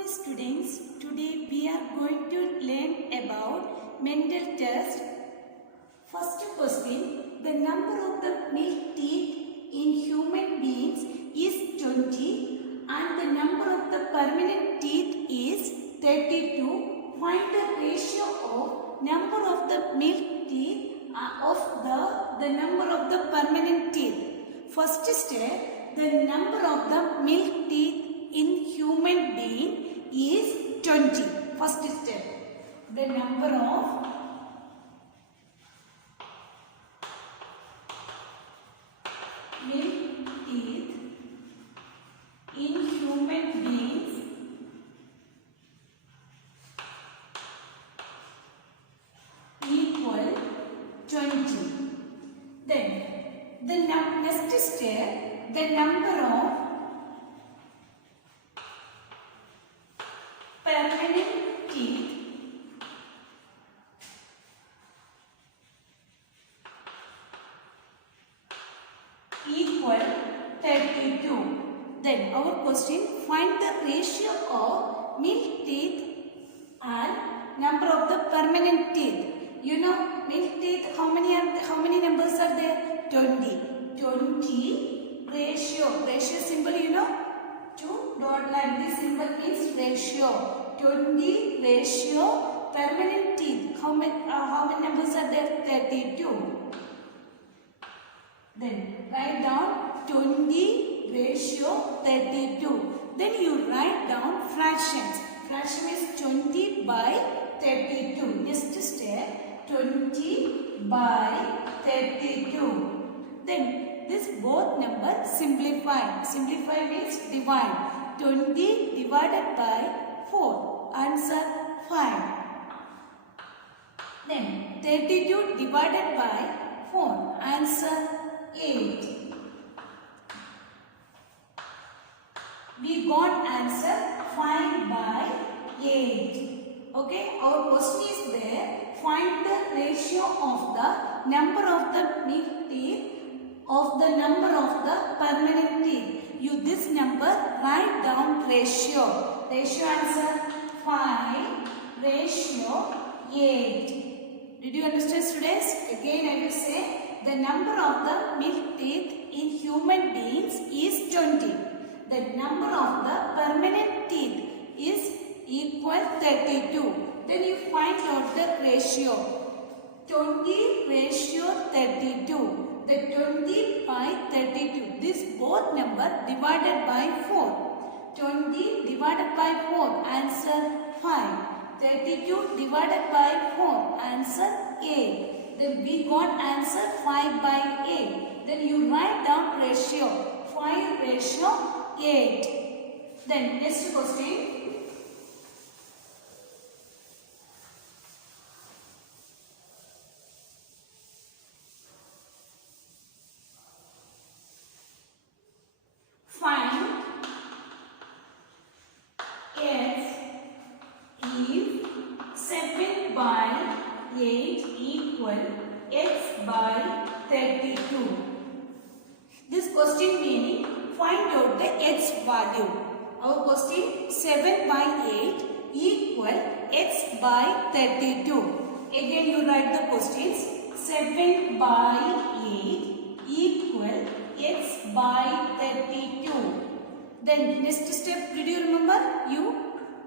morning students. Today we are going to learn about mental test. First question, the number of the milk teeth in human beings is 20 and the number of the permanent teeth is 32. Find the ratio of number of the milk teeth of the number of the permanent teeth. First step, the number of the milk teeth in human being is 20. First step, the number of milk teeth in human beings equal 20. Then the next step, the number of permanent teeth equal 32. Then our question, find the ratio of milk teeth and number of the permanent teeth. You know milk teeth, how many numbers are there? 20. 20 ratio symbol, you know, 2 dot line. This symbol means ratio. 20 ratio permanent teeth. How many numbers are there? 32. Then write down 20 ratio 32. Then you write down fractions. Fraction is 20 by 32. Next step, 20 by 32. Then this both numbers simplify. Simplify means divide. 20 divided by 4. Answer 5. Then 32 divided by 4. Answer 8. We got answer 5 by 8. Okay, our question is there. Find the ratio of the number of the milk teeth of the number of the permanent teeth. You this number write down ratio. Ratio answer 5, ratio 8. Did you understand students? Again I will say the number of the milk teeth in human beings is 20. The number of the permanent teeth is equal 32. Then you find out the ratio. 20 ratio 32. The 20 by 32. This both number divided by 4. 20 divided by 4. Answer 5. 32 divided by 4. Answer 8. Then we got answer 5 by 8. Then you write down ratio. 5 ratio 8. Then next question. Find f if 7 by 8 equal x by 32. This question meaning find out the x value. Our question 7 by 8 equal x by 32. Again you write the questions. 7 by 8 equal x by 32. Then next step, did you remember? You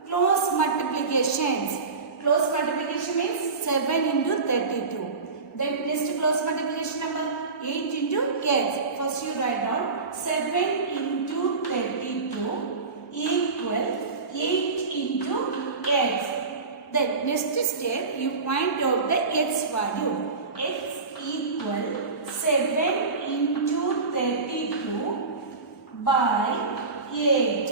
close multiplications. Close multiplication means 7 into 32. Then next close multiplication number 8 into x. First you write down 7 into 32 equal 8 into x. Then next step you find out the x value. X equal 7 into 32 by 8.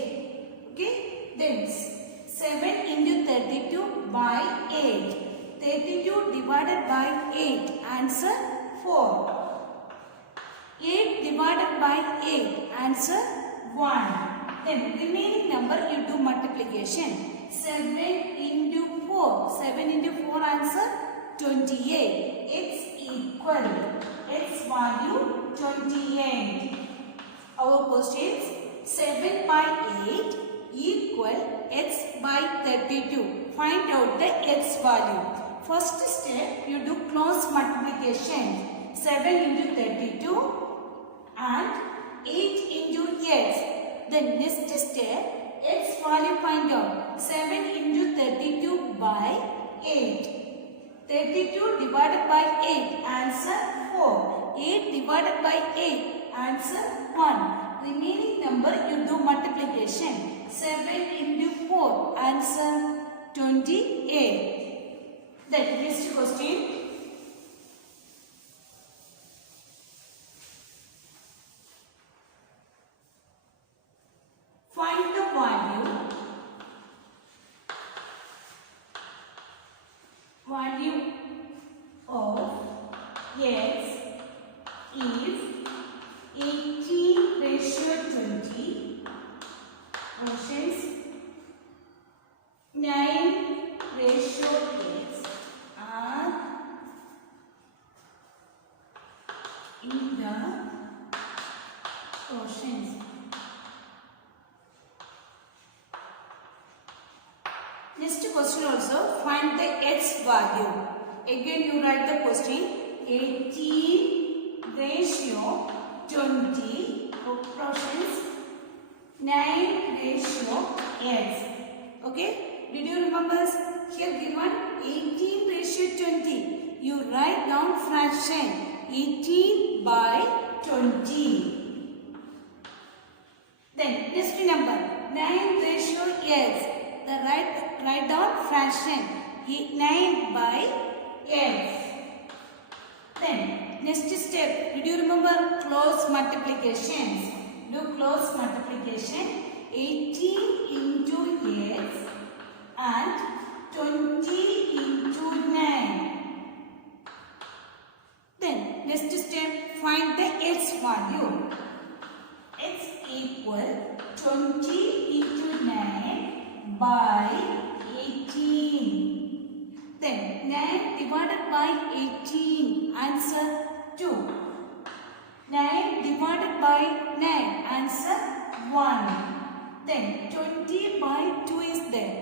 Okay. Then 7 into 32 by 8. 32 divided by 8. Answer 4. 8 divided by 8. Answer 1. Then remaining number you do multiplication. 7 into 4. 7 into 4 answer 28. X equal. X value 28. Our question is 7 by 8 equal x by 32. Find out the x value. First step, you do cross multiplication. 7 into 32 and 8 into x. The next step, x value find out. 7 into 32 by 8. 32 divided by 8, answer 4. 8 divided by 8, answer 1. Remaining number you do multiplication. 7 into 4, answer 28. Then next question. Find the value of x is 18 ratio 20 versus 9 ratio x are in the questions. Next question also, find the x value. Again you write the question. 18 ratio 20 proportions 9 ratio x. Okay, did you remember here given 18 ratio 20? You write down fraction 18 by 20. Then next number 9 ratio x. The write down fraction 9 by x. Then next step, did you remember close multiplications? Do close multiplication. 18 into x and 20 into 9. Then next step, find the x value. X equal 20 into 9 by 18. Then 9 divided by 18, answer 2. 9 divided by 9, answer 1. Then 20 by 2 is there.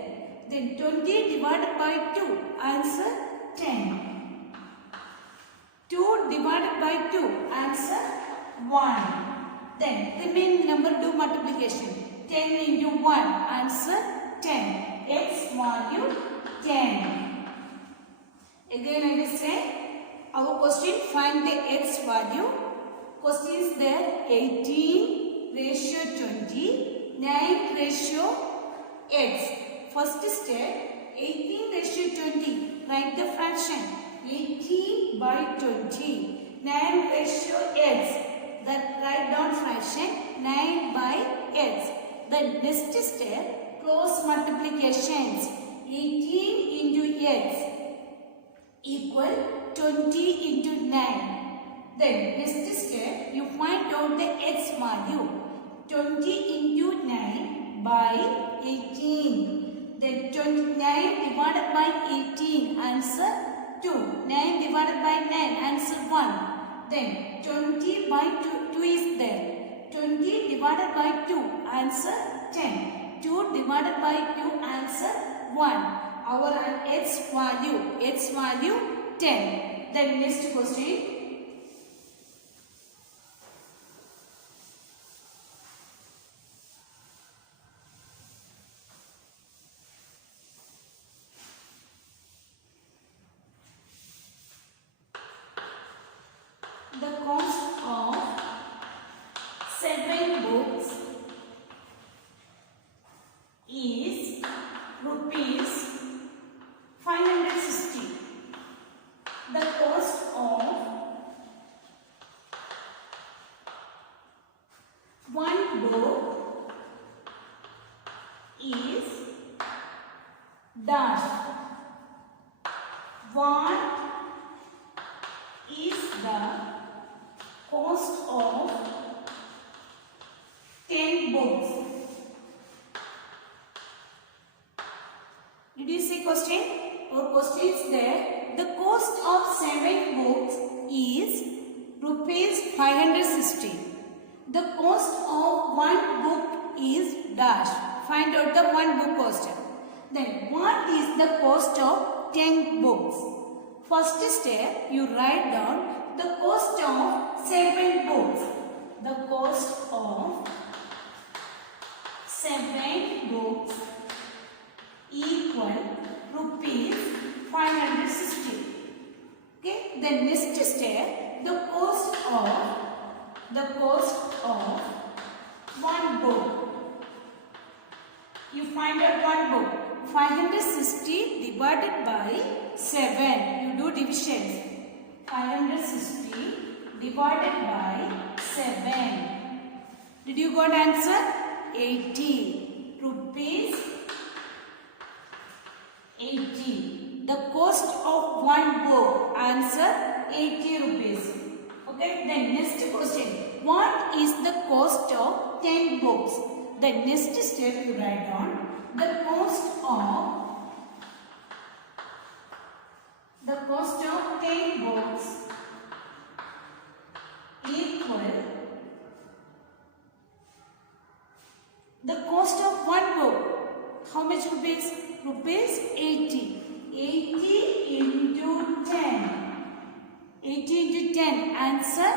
Then 20 divided by 2, answer 10. 2 divided by 2, answer 1. Then remaining number do multiplication. 10 into 1, answer 10. X value 10. Again I will say, our question, find the x value. Question is there, 18 ratio 20, 9 ratio x. First step, 18 ratio 20, write the fraction, 18 by 20, 9 ratio x. That write down fraction, 9 by x. Then next step, close multiplications, 18 into x equal 20 into 9. Then next step, you find out the x value. 20 into 9 by 18. Then 29 divided by 18, answer 2. 9 divided by 9, answer 1. Then 20 by 2 is there. 20 divided by 2, answer 10. 2 divided by 2, answer 1. Our x value 10. Then next question. The cost of 7 books is rupees 560. The cost of 1 book is dash. What is the cost of 10 books? Did you see question? Or question is there. The cost of 7 books is rupees 560. The cost of 1 book is dash. Find out the 1 book cost. what is the cost of 10 books? First step, you write down the cost of 7 books. The cost of 7 books equal rupees 560. Okay, the next step, the cost of one book. You find out one book. 560 divided by 7. You do divisions. 560 divided by 7. Did you got answer? 80 rupees. 80. The cost of one book. Answer 80 rupees. Okay. Then next question. What is the cost of 10 books? The next step you write down the cost of 10 books equal the cost of one book. How much rupees? Rupees 80. 80 into 10. 80 into 10. Answer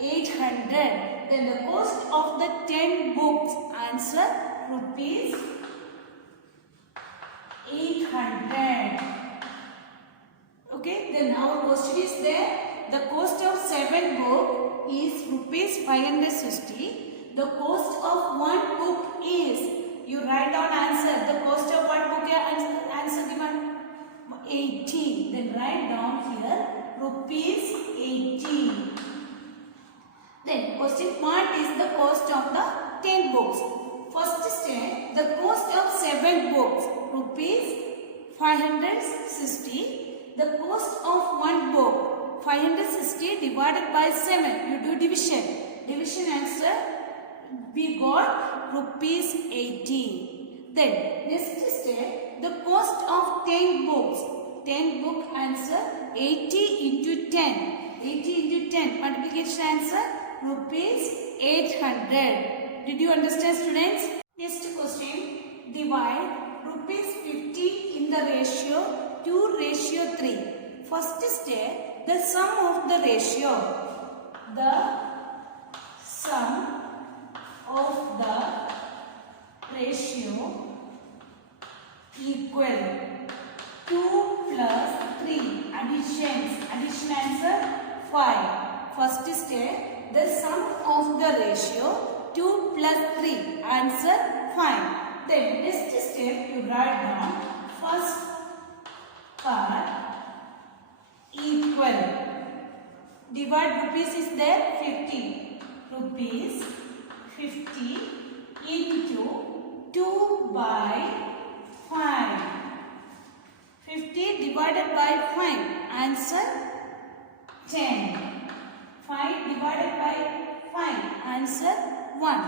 800. Then the cost of the 10 books. Answer rupees 800. Okay. Then our question is there. The cost of 7 book is rupees 560. The cost of one book is, you write down answer. The cost of one book answer given 80. Then write down here rupees 80. Then question, what is the cost of the 10 books? First step, the cost of 7 books rupees 560. The cost of one book 560 divided by 7. You do division. Division answer we got rupees 80. Then next step, the cost of 10 books. 10 book answer 80 into 10. 80 into 10 multiplication answer rupees 800. Did you understand, students? Next question, divide rupees 50 in the ratio 2:3. First step, the sum of the ratio. The sum of the ratio equal 2 plus 3. Addition answer 5. First step, the sum of the ratio 2 plus 3. Answer 5. Then next step, you write down first part equal. Divide rupees is there 50. Rupees 50 into 2 by 5. 50 divided by 5. Answer 10. 5 divided by 5. Answer 1.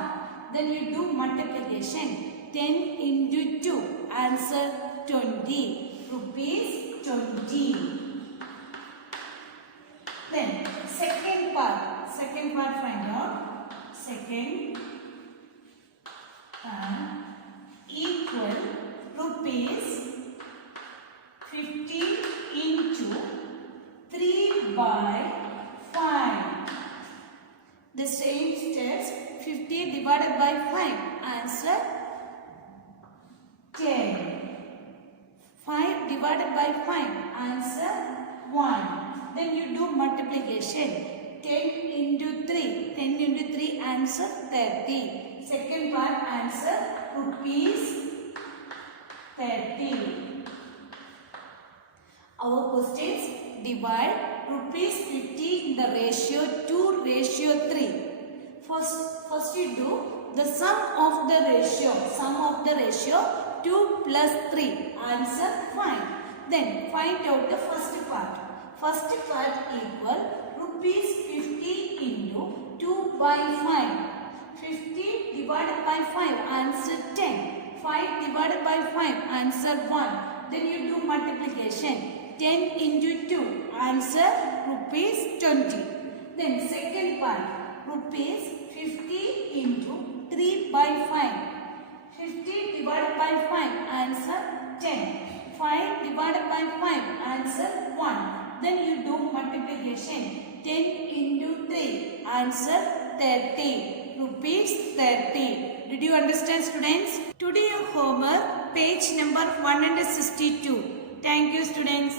Then you do multiplication. 10 into 2. Answer 20. Rupees 20. Then second part. Second part find out. Second equal rupees 50 into 3 by 5. The same steps. 50 divided by 5. Answer 10. 5 divided by 5. Answer 1. Then you do multiplication. 10 into 3. 10 into 3 answer 30. Second part answer rupees 30. Our questions, divide rupees 50 in the ratio 2:3. First you do the sum of the ratio. Sum of the ratio 2 plus 3. Answer 5. Then find out the first part. First part equal rupees 50 into 2 by 5. 50 divided by 5. Answer 10. 5 divided by 5. Answer 1. Then you do multiplication. 10 into 2. Answer rupees 20. Then second part. Rupees 50 into 3 by 5. 50 divided by 5. Answer 10. 5 divided by 5. Answer 1. Then you do multiplication. 10 into 3. Answer 30. Rupees 30. Did you understand, students? Today your homework, page number 162. Thank you, students.